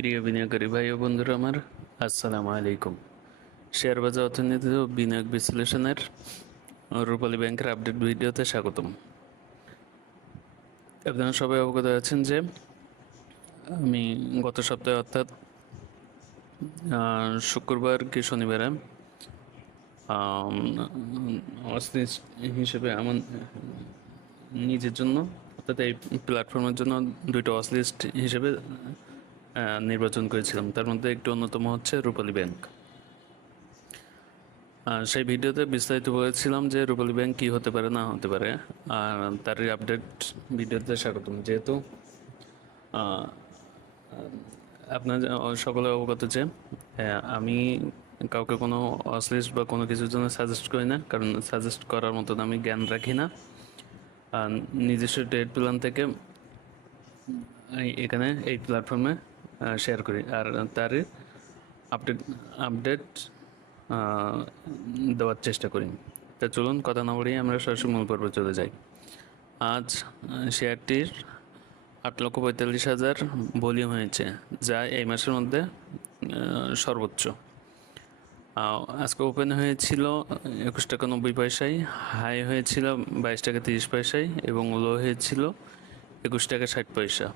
প্রিয় বিনিয়োগকারী ভাই ও বন্ধুরা আমার, আসসালামু আলাইকুম। শেয়ার বাজার অর্থনীতি ও বিনিয়োগ বিশ্লেষণের রূপালী ব্যাংকের আপডেট ভিডিওতে স্বাগতম। আপনারা সবাই অবগত আছেন যে, আমি গত সপ্তাহে অর্থাৎ শুক্রবার কি শনিবারে অস্থির হিসেবে আমার নিজের জন্য, অর্থাৎ এই প্ল্যাটফর্মের জন্য দুইটা ওয়াচ লিস্ট হিসেবে নির্বাচন করেছিলাম। তার মধ্যে একটি অন্যতম হচ্ছে রূপালী ব্যাংক। আর সেই ভিডিওতে বিস্তারিত বলেছিলাম যে রূপালী ব্যাংক কী হতে পারে না হতে পারে। আর তারই আপডেট ভিডিওতে স্বাগতম। যেহেতু আপনার সকলে অবগত যে হ্যাঁ, আমি কাউকে কোনো অসলিস্ট বা কোনো কিছুর জন্য সাজেস্ট করি না কারণ সাজেস্ট করার মতন আমি জ্ঞান রাখি না। আর নিজস্ব ট্রেড প্ল্যান থেকে এখানে এই প্ল্যাটফর্মে শেয়ার করি। আর তার আপডেট আপডেট দেওয়ার চেষ্টা করি। তা চলুন, কথা না বলেই আমরা সরাসরি মূল পর্বে চলে যাই। আজ শেয়ারটির আট লক্ষ পঁয়তাল্লিশ হাজার ভলিউম হয়েছে, যা এই মাসের মধ্যে সর্বোচ্চ। আজকে ওপেন হয়েছিল একুশ টাকা নব্বই পয়সায় হাই হয়েছিল বাইশ টাকা তিরিশ পয়সায়, এবং লো হয়েছিল একুশ টাকা ষাট পয়সা।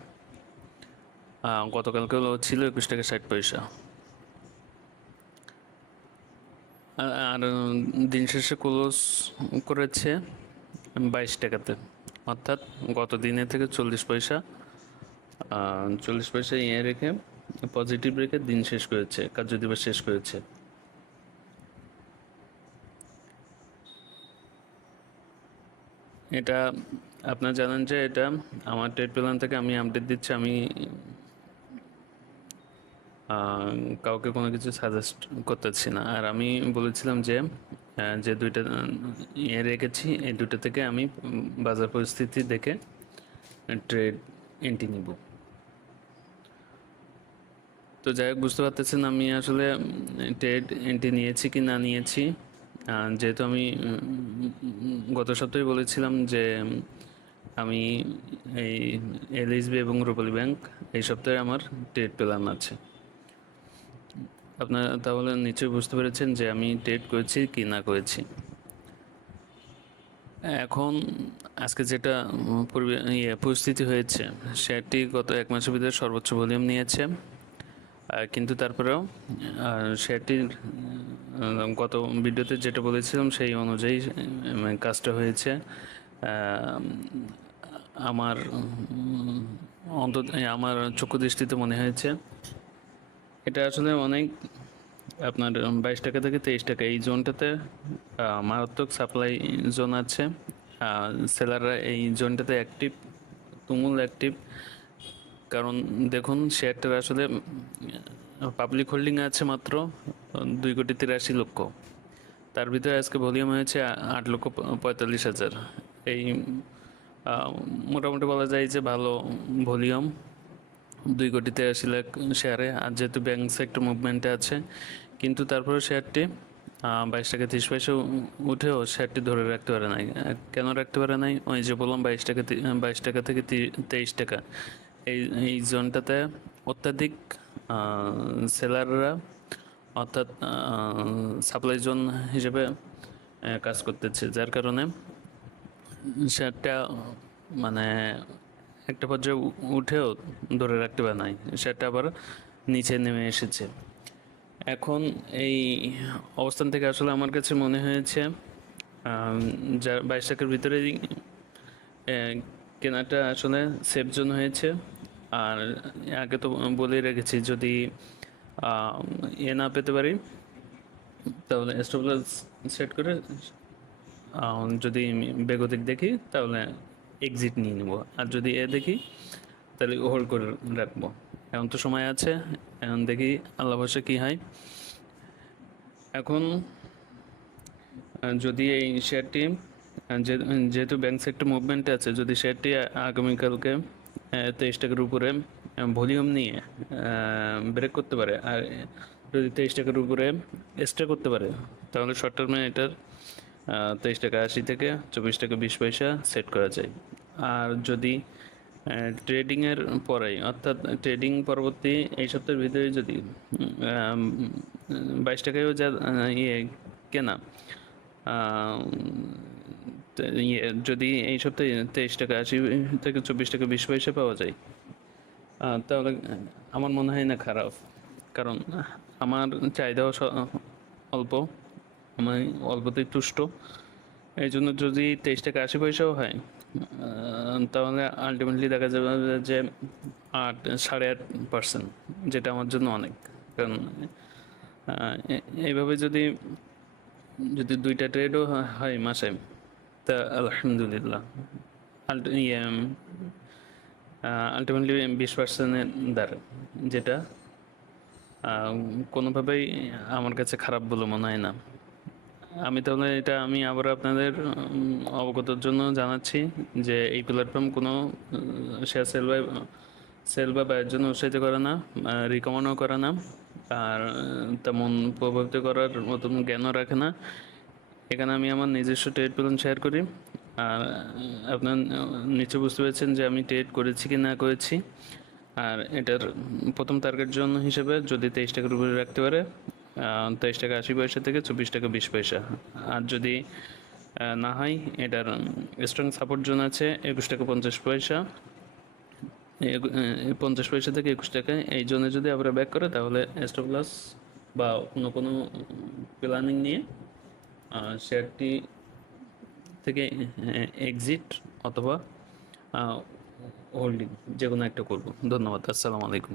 গতকালকে ছিল একুশ টাকা ষাট পয়সা। আর- দিন শেষে ক্লোজ করেছে বাইশ টাকাতে। অর্থাৎ গত দিনে থেকে চল্লিশ পয়সা চল্লিশ পয়সা ইয়ে রেখে পজিটিভ রেখে দিন শেষ করেছে কার্য দিবস শেষ করেছে। এটা আপনারা জানেন যে এটা আমার ট্রেড প্ল্যান থেকে আমি আপডেট দিচ্ছি, আমি কাউকে কোনো কিছু সাজেস্ট করতেছি না। আর আমি বলেছিলাম যে যে দুইটা ইয়ে রেখেছি, এই দুটো থেকে আমি বাজার পরিস্থিতি দেখে ট্রেড এন্ট্রি নিব। তো যাই হোক, বুঝতে পারতেছেন আমি আসলে ট্রেড এন্ট্রি নিয়েছি কি না নিয়েছি। যেহেতু আমি গত সপ্তাহে বলেছিলাম যে, আমি এই এলএসবি এবং রূপালী ব্যাংক এই সপ্তাহে আমার ট্রেড প্ল্যান আছে। আপনারা তাহলে নিশ্চয়ই বুঝতে পেরেছেন যে আমি ট্রেড করেছি কি না করেছি। এখন আজকে যেটা ইয়ে পরিস্থিতি হয়েছে শেয়ারটি গত এক মাসের ভিতরে সর্বোচ্চ ভলিউম নিয়েছে। কিন্তু তারপরেও শেয়ারটির গত ভিডিওতে যেটা বলেছিলাম, সেই অনুযায়ী কাজটা হয়েছে। আমার অন্তত, আমার চক্ষু দৃষ্টিতে মনে হয়েছে এটা আসলে অনেক, আপনার বাইশ টাকা থেকে তেইশ টাকা। এই জোনটাতে মারাত্মক সাপ্লাই জোন আছে। সেলাররা এই জোনটাতে অ্যাক্টিভ তুমুল অ্যাক্টিভ কারণ দেখুন শেয়ারটার আসলে পাবলিক হোল্ডিং আছে মাত্র দুই কোটি তিরাশি লক্ষ। তার ভিতরে আজকে ভলিউম হয়েছে আট লক্ষ পঁয়তাল্লিশ হাজার। এই মোটামুটি বলা যায় যে ভালো ভলিউম দুই কোটি তিরাশি লাখ শেয়ারে আর যেহেতু ব্যাংক সেক্টর মুভমেন্টে আছে, কিন্তু তারপরে শেয়ারটি বাইশ টাকা তিরিশ পয়সা উঠেও শেয়ারটি ধরে রাখতে পারে নাই। কেন রাখতে পারে নাই? ওই যে বললাম, বাইশ টাকা বাইশ টাকা থেকে তেইশ টাকা। এই এই জোনটাতে অত্যাধিক সেলাররা অর্থাৎ সাপ্লাই জোন হিসেবে কাজ করতেছে। যার কারণে শেয়ারটা মানে একটা পর্যায়ে উঠেও ধরে রাখতে পারে নাই। সেটা আবার নিচে নেমে এসেছে। এখন এই অবস্থান থেকে আসলে আমার কাছে মনে হয়েছে যা বাইশ টাকার ভিতরেই কেনাটা আসলে সেফ জোন হয়েছে। আর আগে তো বলেই রেখেছি, যদি এ না পেতে পারি, তাহলে স্টপলাস সেট করে যদি বেগতিক দেখি, তাহলে এক্সিট নিয়ে নেব। আর যদি এ দেখি, তাহলে হোল্ড করে রাখব। এখন তো সময় আছে, এখন দেখি আল্লাহ ভরসা কী হয়। এখন যদি এই শেয়ারটি যেহেতু ব্যাংক সেক্টর মুভমেন্টে আছে, যদি শেয়ারটি আগামীকালকে তেইশ টাকার উপরে ভলিউম নিয়ে ব্রেক করতে পারে, আর যদি তেইশ টাকার উপরে এক্সট্রা করতে পারে, তাহলে শর্ট টার্মে এটার তেইশ টাকা আশি থেকে চব্বিশ টাকা বিশ পয়সা সেট করা যায়। আর যদি ট্রেডিংয়ের পরেই, অর্থাৎ ট্রেডিং পরবর্তী এই সপ্তাহের ভিতরে যদি বাইশ টাকায়ও যা ইয়ে কেনা ইয়ে যদি এই সপ্তাহে তেইশ টাকা আশি থেকে চব্বিশ টাকা বিশ পয়সা পাওয়া যায় তাহলে আমার মনে হয় না খারাপ। কারণ আমার চাহিদাও অল্প। আমি অল্পতেই তুষ্ট। এই জন্য যদি তেইশ টাকা আশি পয়সাও হয় তাহলে আলটিমেটলি দেখা যাবে যে আট, সাড়ে আট পার্সেন্ট যেটা আমার জন্য অনেক। কারণ এইভাবে যদি যদি দুইটা ট্রেডও হয় মাসে, তা আলহামদুলিল্লাহ। আল্ট- ইয়ে আলটিমেটলি বিশ পার্সেন্টের দ্বারা, যেটা কোনোভাবেই আমার কাছে খারাপ বলে মনে হয় না। আমি তাহলে এটা আমি আবার আপনাদের অবগতর জন্য জানাচ্ছি যে এই প্ল্যাটফর্ম কোনো শেয়ার সেল বা সেল বা ব্যয়ের জন্য উৎসাহিত করে না রিকমেন্ডও করে না, আর তেমন প্রভাবিত করার মতন জ্ঞানও রাখে না। এখানে আমি আমার নিজস্ব ট্রেড প্ল্যান শেয়ার করি, আর আপনার নিচে বুঝতে পেরেছেন যে আমি ট্রেড করেছি কি না করেছি, আর এটার প্রথম টার্গেট জন্য হিসেবে যদি তেইশ টাকার উপরে রাখতে পারে তেইশ টাকা আশি পয়সা থেকে চব্বিশ টাকা বিশ পয়সা। আর যদি না হয়, এটার স্ট্রং সাপোর্ট জোন আছে, একুশ টাকা পঞ্চাশ পয়সা। পঞ্চাশ পয়সা থেকে একুশ টাকা, এই জন্য যদি আবার ব্যাক করে, তাহলে স্টপ লস বা অন্য কোনো প্ল্যানিং নিয়ে শেয়ারটি থেকে এক্সিট অথবা হোল্ডিং যে কোনো একটা করব। ধন্যবাদ, আসসালামু আলাইকুম।